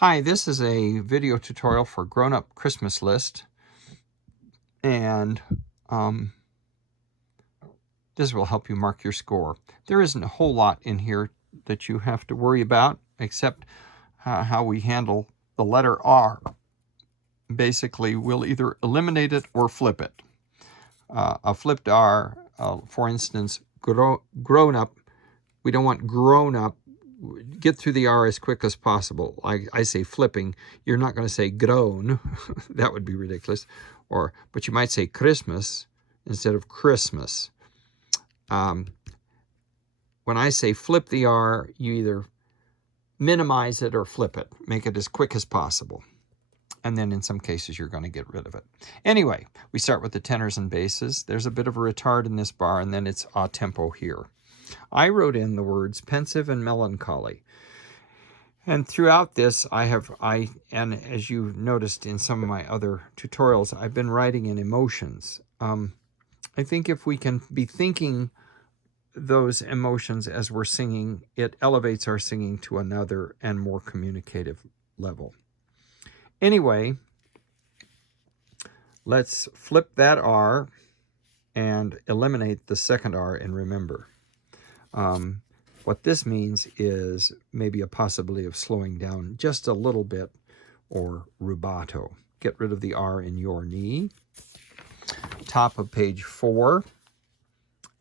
Hi, this is a video tutorial for Grown-Up Christmas List, and this will help you mark your score. There isn't a whole lot in here that you have to worry about, except how we handle the letter R. Basically, we'll either eliminate it or flip it. A flipped R, for instance, grown-up, we don't want grown-up. Get through the R as quick as possible. I say flipping. You're not going to say grown. That would be ridiculous. But you might say Christmas instead of Christmas. When I say flip the R, you either minimize it or flip it. Make it as quick as possible. And then in some cases, you're going to get rid of it. Anyway, we start with the tenors and basses. There's a bit of a retard in this bar, and then it's a tempo here. I wrote in the words pensive and melancholy. And throughout this, and as you've noticed in some of my other tutorials, I've been writing in emotions. I think if we can be thinking those emotions as we're singing, it elevates our singing to another and more communicative level. Anyway, let's flip that R and eliminate the second R and remember. What this means is maybe a possibility of slowing down just a little bit or rubato. Get rid of the R in your knee. Top of page 4.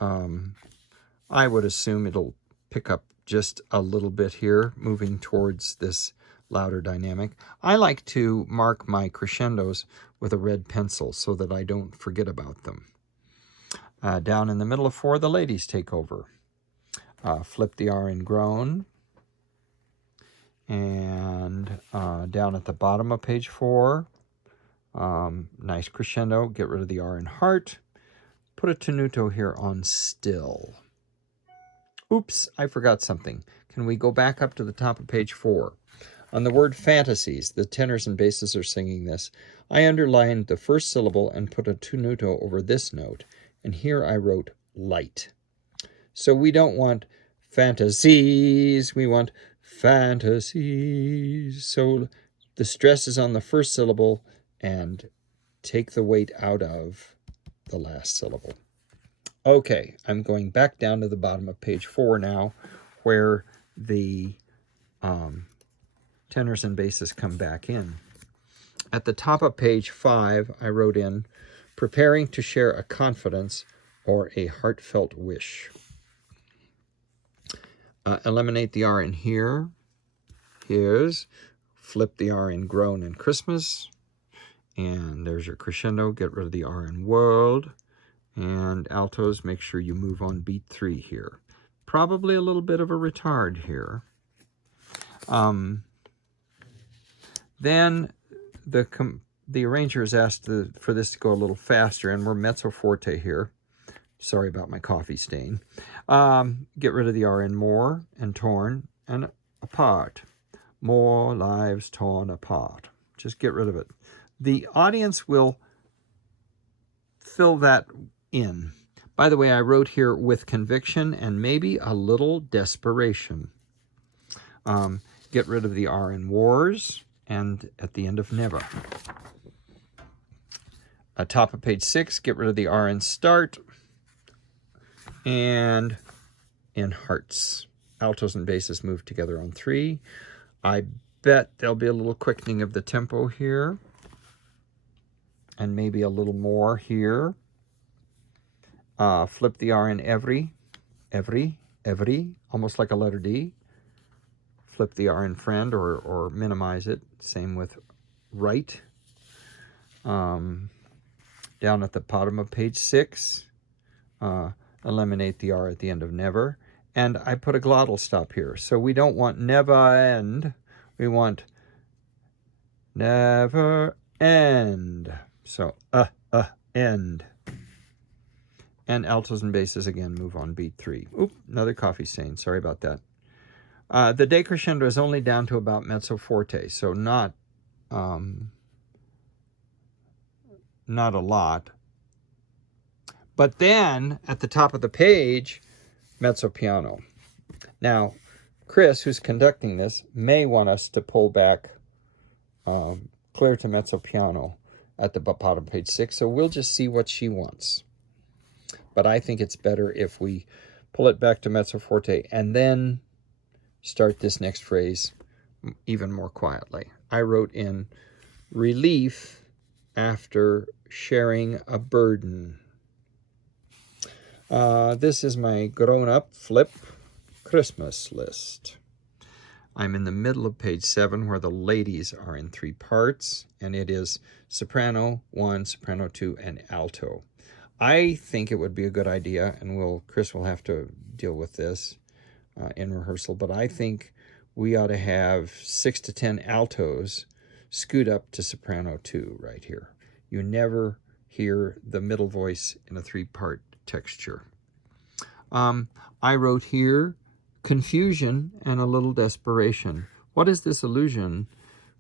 I would assume it'll pick up just a little bit here, moving towards this louder dynamic. I like to mark my crescendos with a red pencil so that I don't forget about them. Down in the middle of 4, the ladies take over. Flip the R in groan. And down at the bottom of page 4, nice crescendo. Get rid of the R in heart. Put a tenuto here on still. Oops, I forgot something. Can we go back up to the top of page 4? On the word fantasies, the tenors and basses are singing this. I underlined the first syllable and put a tenuto over this note. And here I wrote light. So we don't want fantasies, we want fantasies. So the stress is on the first syllable and take the weight out of the last syllable. Okay, I'm going back down to the bottom of page 4 now, where the tenors and basses come back in. At the top of page 5, I wrote in, preparing to share a confidence or a heartfelt wish. Eliminate the R in here. Here's flip the R in groan and Christmas. And there's your crescendo. Get rid of the R in world. And altos, make sure you move on beat 3 here. Probably a little bit of a retard here. Then the arranger has asked for this to go a little faster, and we're mezzo forte here. Sorry about my coffee stain. Get rid of the R in more and torn and apart. More lives torn apart. Just get rid of it. The audience will fill that in. By the way, I wrote here with conviction and maybe a little desperation. Get rid of the R in wars and at the end of never. Top of page 6, get rid of the R in start. And in hearts. Altos and basses move together on 3. I bet there'll be a little quickening of the tempo here. And maybe a little more here. Flip the R in every, almost like a letter D. Flip the R in friend or minimize it. Same with right. Down at the bottom of page 6. Eliminate the R at the end of never. And I put a glottal stop here. So we don't want never end. We want never end. So end. And altos and basses again move on beat 3. Oop, another coffee stain. Sorry about that. The decrescendo is only down to about mezzo forte, so not a lot. But then, at the top of the page, mezzo piano. Now, Chris, who's conducting this, may want us to pull back clear to mezzo piano at the bottom of page 6. So we'll just see what she wants. But I think it's better if we pull it back to mezzo forte and then start this next phrase even more quietly. I wrote in relief after sharing a burden. This is my grown-up flip Christmas list. I'm in the middle of page 7 where the ladies are in 3 parts, and it is soprano 1, soprano 2, and alto. I think it would be a good idea, and Chris will have to deal with this in rehearsal, but I think we ought to have 6 to 10 altos scoot up to soprano 2 right here. You never hear the middle voice in a 3-part texture. I wrote here confusion and a little desperation. What is this illusion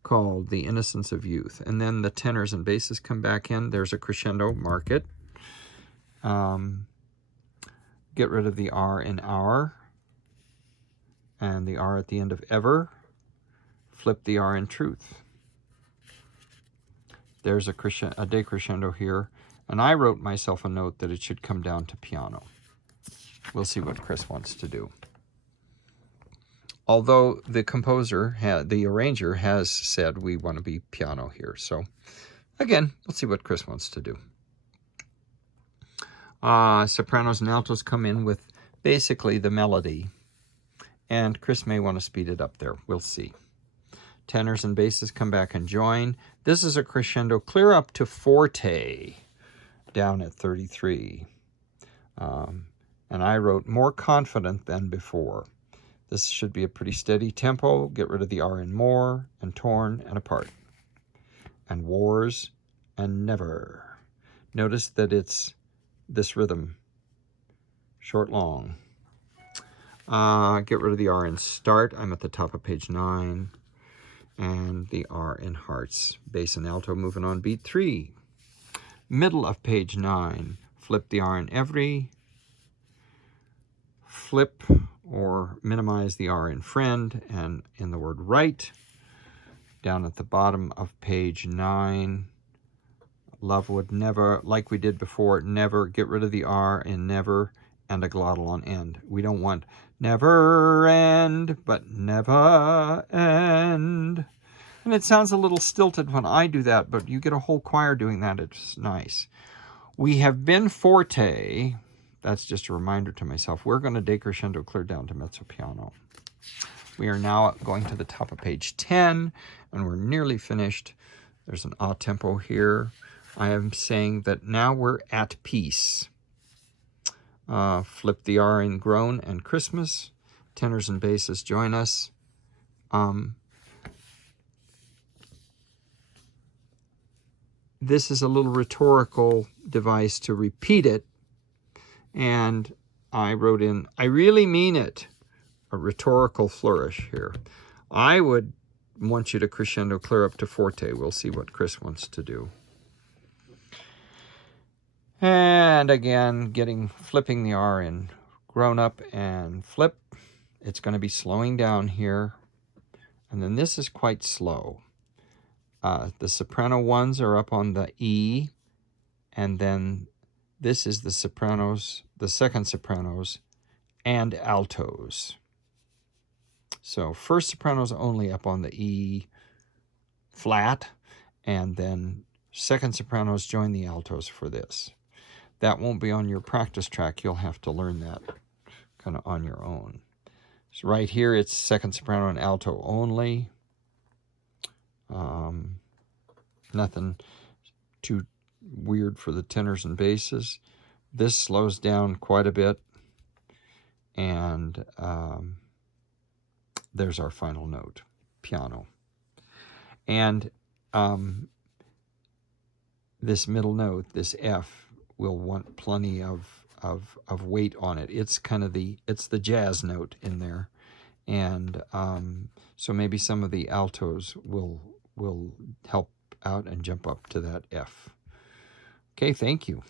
called? The innocence of youth. And then the tenors and basses come back in. There's a crescendo, mark it. Get rid of the R in our and the R at the end of ever. Flip the R in truth. There's a decrescendo here. And I wrote myself a note that it should come down to piano. We'll see what Chris wants to do. Although the composer, the arranger, has said we want to be piano here. So, again, we'll see what Chris wants to do. Sopranos and altos come in with basically the melody. And Chris may want to speed it up there. We'll see. Tenors and basses come back and join. This is a crescendo clear up to forte down at 33. And I wrote more confident than before. This should be a pretty steady tempo. Get rid of the R in more, and torn, and apart. And wars, and never. Notice that it's this rhythm. Short, long. Get rid of the R in start. I'm at the top of page 9. And the R in hearts. Bass and alto moving on beat 3. Middle of page 9. Flip the R in every. Flip or minimize the R in friend and in the word right. Down at the bottom of page 9, love would never, like we did before, never, get rid of the R in never and a glottal on end. We don't want never end, but never end. And it sounds a little stilted when I do that, but you get a whole choir doing that. It's nice. We have been forte. That's just a reminder to myself. We're going to decrescendo clear down to mezzo piano. We are now going to the top of page 10, and we're nearly finished. There's an a tempo here. I am saying that now we're at peace. Flip the R in groan and Christmas. Tenors and basses join us. This is a little rhetorical device to repeat it. And I wrote in, I really mean it, a rhetorical flourish here. I would want you to crescendo clear up to forte. We'll see what Chris wants to do. And again, flipping the R in grown up and flip. It's going to be slowing down here. And then this is quite slow. The soprano ones are up on the E, and then this is the sopranos, the second sopranos, and altos. So first sopranos only up on the E flat, and then second sopranos join the altos for this. That won't be on your practice track. You'll have to learn that kind of on your own. So right here, it's second soprano and alto only. Nothing too weird for the tenors and basses. This slows down quite a bit. And there's our final note, piano. And this middle note, this F, will want plenty of weight on it. It's kind of it's the jazz note in there. And so maybe some of the altos will help out and jump up to that F. Okay, thank you.